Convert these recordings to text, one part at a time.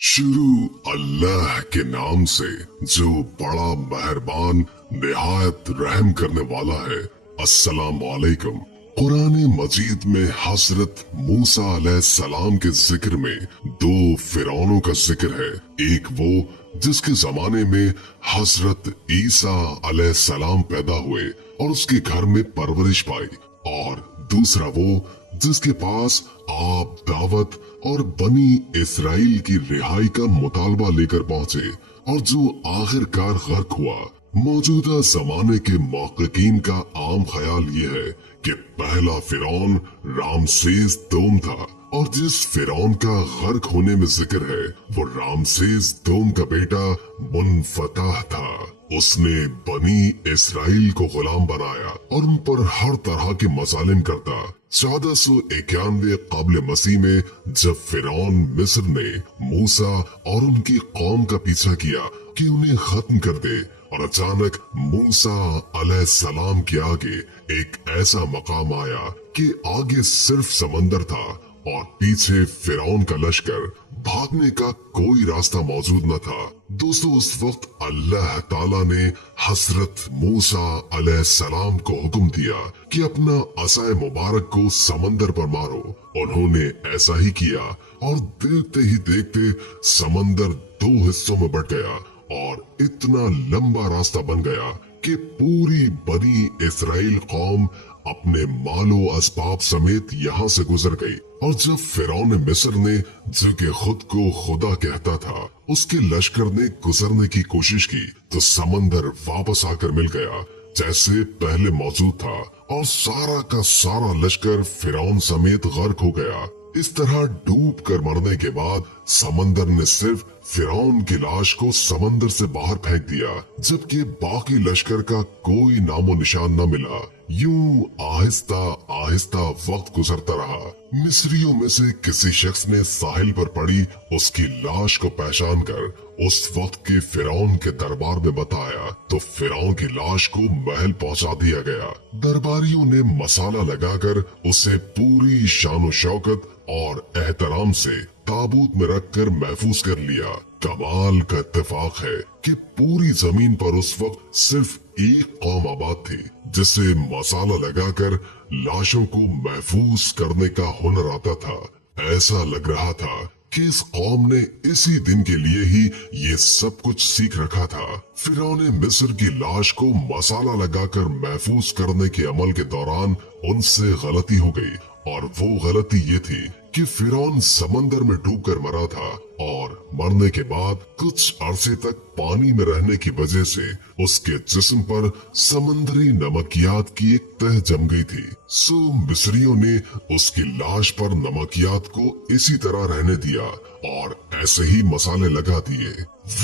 शुरू अल्लाह के नाम से जो बड़ा मेहरबान निहायत रहम करने वाला है। अस्सलाम वालेकुम। कुरान मजीद में हजरत मूसा अलैहिस्सलाम के जिक्र में दो फिरौनों का जिक्र है। एक वो जिसके जमाने में हजरत ईसा अलैहिस्सलाम पैदा हुए और उसके घर में परवरिश पाई, और दूसरा वो जिसके पास आप दावत और बनी इस्राइल की रिहाई का मुतालबा लेकर पहुंचे और जो आखिरकार गर्क हुआ। मौजूदा जमाने के मुहक्किकीन का आम ख्याल ये है कि पहला फिरौन रामसेस दोम था, और जिस फिरौन का गर्क होने में जिक्र है वो रामसेस दोम का बेटा मुनफताह था। उसने बनी इस्राइल को गुलाम बनाया और उन पर हर तरह के मजालिम करता। 1491 कब्ल मसीह में जब फिरौन मिस्र ने मूसा और उनकी कौम का पीछा किया कि उन्हें खत्म कर दे, और अचानक मूसा अलैहिस्सलाम के आगे एक ऐसा मकाम आया कि आगे सिर्फ समंदर था और पीछे फिरौन का लश्कर, भागने का कोई रास्ता मौजूद न था। दोस्तों, उस वक्त अल्लाह ताला ने हजरत मूसा अलैहिस्सलाम को हुक्म दिया कि अपना असाए मुबारक को समंदर पर मारो। उन्होंने ऐसा ही किया और देखते ही देखते समंदर दो हिस्सों में बट गया और इतना लंबा रास्ता बन गया कि पूरी बनी इस्राइल कौम अपने मालो असबाब समेत यहाँ से गुजर गई। और जब फिरौन मिस्र ने, जो कि खुद को खुदा कहता था, उसके लश्कर ने गुजरने की कोशिश की तो समंदर वापस आकर मिल गया जैसे पहले मौजूद था, और सारा का सारा लश्कर फिरौन समेत गर्क हो गया। इस तरह डूब कर मरने के बाद समंदर ने सिर्फ फिरौन की लाश को समंदर से बाहर फेंक दिया, जबकि बाकी लश्कर का कोई नामो निशान न मिला। यूं आहिस्ता आहिस्ता वक्त गुजरता रहा। मिस्रियों में से किसी शख्स ने साहिल पर पड़ी उसकी लाश को पहचान कर उस वक्त के फिरौन के दरबार में बताया तो फिरौन की लाश को महल पहुंचा दिया गया। दरबारियों ने मसाला लगाकर उसे पूरी शान शौकत और एहतराम से ताबूत में रखकर महफूज कर लिया। कमाल का इत्तेफाक है कि पूरी जमीन पर उस वक्त सिर्फ एक कौम आबाद थी जिसे मसाला लगाकर लाशों को महफूज करने का हुनर आता था। ऐसा लग रहा था कि इस कौम ने इसी दिन के लिए ही ये सब कुछ सीख रखा था। फिरौन मिस्र की लाश को मसाला लगाकर महफूज करने के अमल के दौरान उनसे गलती हो गई, और वो गलती ये थी कि फिरौन समंदर में डूबकर मरा था, और मरने के बाद कुछ अरसे तक पानी में रहने की वजह से उसके जिस्म पर समंदरी नमकियात की एक तह जम गई थी। सो मिस्रियों ने उसकी लाश पर नमकियात को इसी तरह रहने दिया और ऐसे ही मसाले लगा दिए।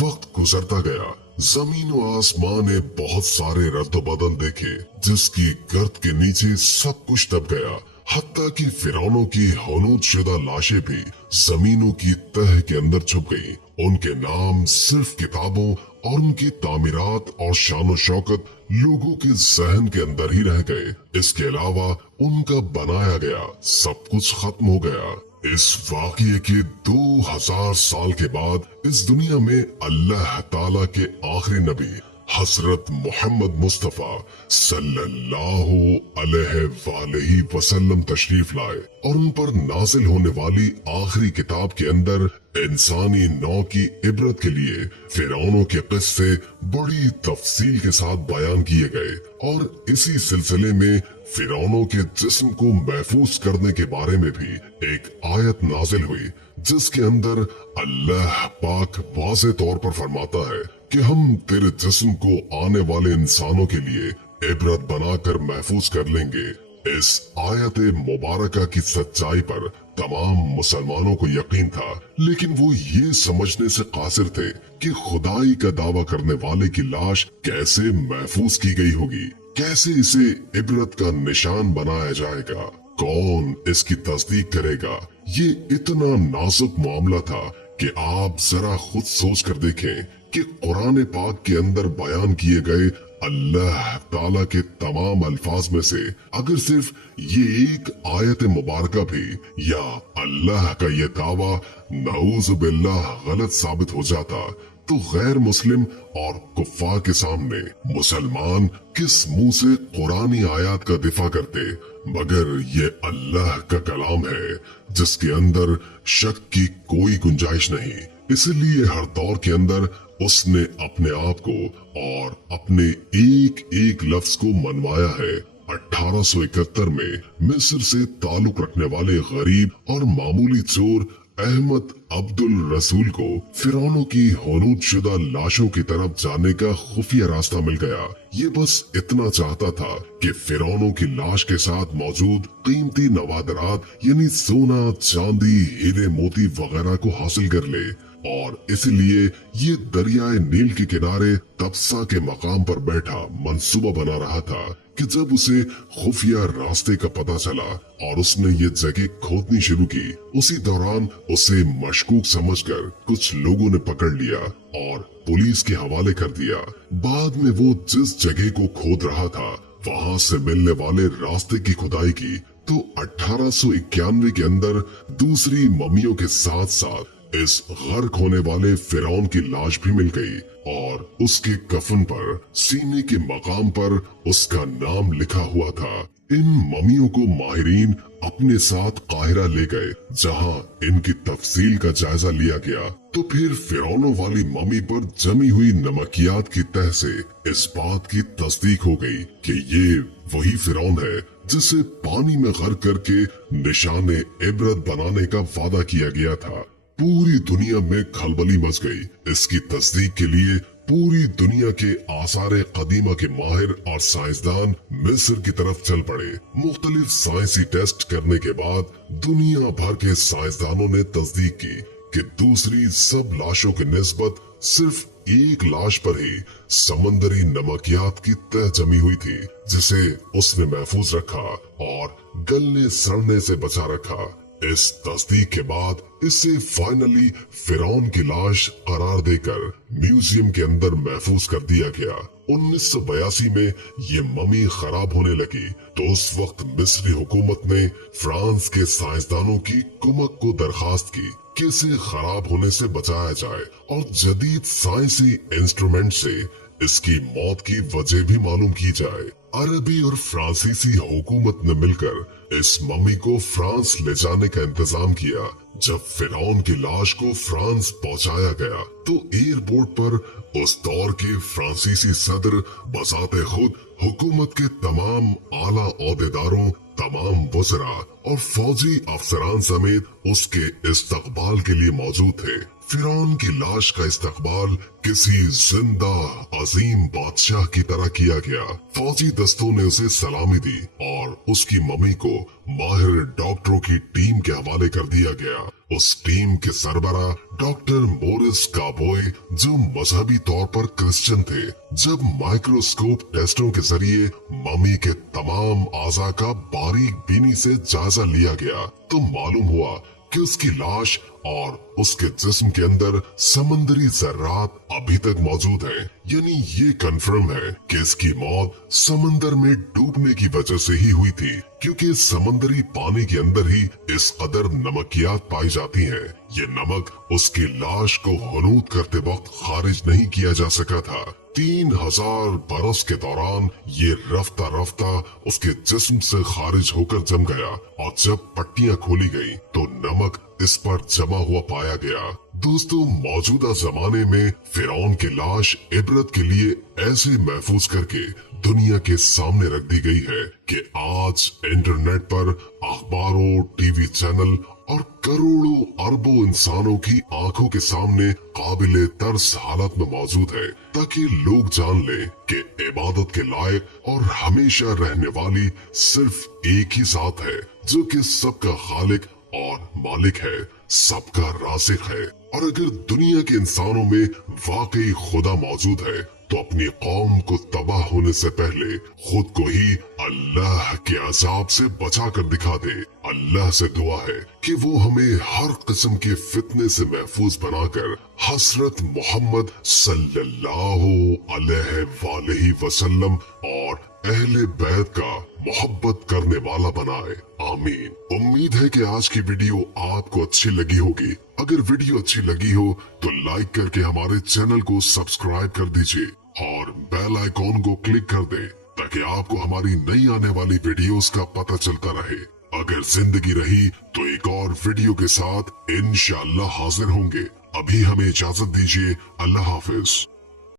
वक्त गुजरता गया, जमीन व आसमान ने बहुत सारे रद्द-बदल देखे, जिसकी गर्द के नीचे सब कुछ दब गया। हत्ता कि फिरौनों की हनूद शुदा लाशें भी जमीनों की तह के अंदर छुप गई। उनके नाम सिर्फ किताबों और उनकी तामीरात और शान शौकत लोगों के जहन के अंदर ही रह गए। इसके अलावा उनका बनाया गया सब कुछ खत्म हो गया। इस वाक़ये के 2000 साल के बाद इस दुनिया में अल्लाह ताला के आखिरी नबी हजरत मोहम्मद मुस्तफा सल्लल्लाहु अलैहि वसल्लम तशरीफ लाए, और उन पर नाजिल होने वाली आखिरी किताब के अंदर इंसानी नौ की इबरत के लिए फिरौनों के किस्से बड़ी तफसील के साथ बयान किए गए। और इसी सिलसिले में फिरौनों के जिस्म को महफूज करने के बारे में भी एक आयत नाजिल हुई, जिसके अंदर अल्लाह पाक वाज़े तौर पर फरमाता है कि हम तेरे जिस्म को आने वाले इंसानों के लिए इबरत बनाकर महफूज कर लेंगे। इस आयत मुबारका की सच्चाई पर तमाम मुसलमानों को यकीन था, लेकिन वो ये समझने से कासिर थे कि खुदाई का दावा करने वाले की लाश कैसे महफूज की गई होगी, कैसे इसे इबरत का निशान बनाया जाएगा, कौन इसकी तस्दीक करेगा। ये इतना नाजुक मामला था कि आप जरा खुद सोच कर देखें कि कुरान पाक के अंदर बयान किए गए अल्लाह ताला के तमाम अल्फाज में से अगर सिर्फ ये एक आयत मुबारका भी या अल्लाह का ये दावा नऊज़ बिल्लाह गलत साबित हो जाता तो गैर मुस्लिम और कुफ्फार के सामने मुसलमान किस मुंह से कुरानी आयत का दिफा करते, मगर ये अल्लाह का कलाम है जिसके अंदर शक की कोई गुंजाइश नहीं। इसलिए हर दौर के अंदर उसने अपने आप को और अपने एक एक लफ्ज को मनवाया है। 1871 में मिस्र से ताल्लुक रखने वाले गरीब और मामूली चोर अहमद अब्दुल रसूल को फिरौनों की हनूद शुदा लाशों की तरफ जाने का खुफिया रास्ता मिल गया। ये बस इतना चाहता था कि फिरौनों की लाश के साथ मौजूद कीमती नवादरात यानी सोना, चांदी, हीरे मोती वगैरह को हासिल कर ले, और इसलिए ये दरियाए नील के किनारे तबसा के मकाम पर बैठा मंसूबा बना रहा था कि जब उसे खुफिया रास्ते का पता चला और उसने ये जगह खोदनी शुरू की, उसी दौरान उसे मशकूक समझकर कुछ लोगों ने पकड़ लिया और पुलिस के हवाले कर दिया। बाद में वो जिस जगह को खोद रहा था वहाँ से मिलने वाले रास्ते की खुदाई की तो 1891 के अंदर दूसरी मम्मियों के साथ साथ इस गर्क होने वाले फिरौन की लाश भी मिल गई और उसके कफन पर सीने के मकाम पर उसका नाम लिखा हुआ था। इन मम्मियों को माहिरीन अपने साथ काहिरा ले गए जहां इनकी तफसील का जायजा लिया गया तो फिर फिरौनों वाली मम्मी पर जमी हुई नमकियात की तह से इस बात की तस्दीक हो गई कि ये वही फिरौन है जिसे पानी में गर्क करके निशाने इबरत बनाने का वादा किया गया था। पूरी दुनिया में खलबली मच गई। इसकी तस्दीक के लिए पूरी दुनिया के आसारे कदीमा के माहिर और साइंसदान मिस्र की तरफ चल पड़े। मुख्तलिफ साइंसी टेस्ट करने के बाद दुनिया भर के साइंसदानों ने तस्दीक की कि दूसरी सब लाशों की निस्बत सिर्फ एक लाश पर ही समंदरी नमकियात की तह जमी हुई थी जिसे उसने महफूज रखा और गलने सड़ने से बचा रखा। इस तस्दीक के बाद इसे फाइनली फिरौन की लाश करार देकर म्यूजियम के अंदर महफूज कर दिया गया। 1982 में ये मम्मी खराब होने लगी तो उस वक्त मिस्री हुकूमत ने फ्रांस के साइंसदानों की कुमक को दरखास्त की कि इसे खराब होने से बचाया जाए और जदीद साइंसी इंस्ट्रूमेंट से इसकी मौत की वजह भी मालूम की जाए। अरबी और फ्रांसीसी हुकूमत ने मिलकर इस मम्मी को फ्रांस ले जाने का इंतजाम किया। जब फिरौन की लाश को फ्रांस पहुंचाया गया तो एयरपोर्ट पर उस दौर के फ्रांसीसी सदर बजाते खुद हुकूमत के तमाम आला ओहदेदारों, तमाम वज़रा और फौजी अफसरान समेत उसके इस्तकबाल के लिए मौजूद थे। फिरौन की लाश का इस्तकबाल किसी जिंदा अजीम बादशाह की तरह किया गया। फौजी दस्तों ने उसे सलामी दी और उसकी मम्मी को माहिर डॉक्टरों की टीम के हवाले कर दिया गया। उस टीम के सरबरा डॉक्टर मोरिस काबोय जो मजहबी तौर पर क्रिश्चियन थे। जब माइक्रोस्कोप टेस्टों के जरिए मम्मी के तमाम आज़ा का बारीक बीनी से जायजा लिया गया तो मालूम हुआ कि उसकी लाश और उसके जिस्म के अंदर समंदरी जर्रात अभी तक मौजूद हैं। यानी ये कंफर्म है कि इसकी मौत समंदर में डूबने की वजह से ही हुई थी, क्योंकि समंदरी पानी के अंदर ही इस कदर नमकियात पाई जाती हैं। ये नमक उसकी लाश को हनूद करते वक्त खारिज नहीं किया जा सका था। 3000 बरस के दौरान ये रफ्ता रफ्ता उसके जिस्म से खारिज होकर जम गया और जब पट्टियां खोली गई तो नमक इस पर जमा हुआ पाया गया। दोस्तों, मौजूदा जमाने में फिरौन की लाश इबरत के लिए ऐसे महफूज करके दुनिया के सामने रख दी गई है कि आज इंटरनेट पर अखबारों, टीवी चैनल और करोड़ों अरबों इंसानों की आंखों के सामने काबिले तर्स हालत में मौजूद है, ताकि लोग जान लें कि इबादत के लायक और हमेशा रहने वाली सिर्फ एक ही जात है जो कि सबका खालिक और मालिक है, सबका राज़िक है। और अगर दुनिया के इंसानों में वाकई खुदा मौजूद है तो अपनी कौम को तबाह होने से पहले खुद को ही अल्लाह के अजाब से बचा कर दिखा दे। अल्लाह से दुआ है कि वो हमें हर किस्म के फितने से महफूज बनाकर हजरत मोहम्मद सल्लल्लाहु अलैहि वसल्लम और अहले बैत का मोहब्बत करने वाला बनाए, आमीन। उम्मीद है कि आज की वीडियो आपको अच्छी लगी होगी। अगर वीडियो अच्छी लगी हो तो लाइक करके हमारे चैनल को सब्सक्राइब कर दीजिए और बेल आइकॉन को क्लिक कर दे ताकि आपको हमारी नई आने वाली वीडियोस का पता चलता रहे। अगर जिंदगी रही तो एक और वीडियो के साथ इंशाअल्लाह हाजिर होंगे। अभी हमें इजाजत दीजिए। अल्लाह हाफिज।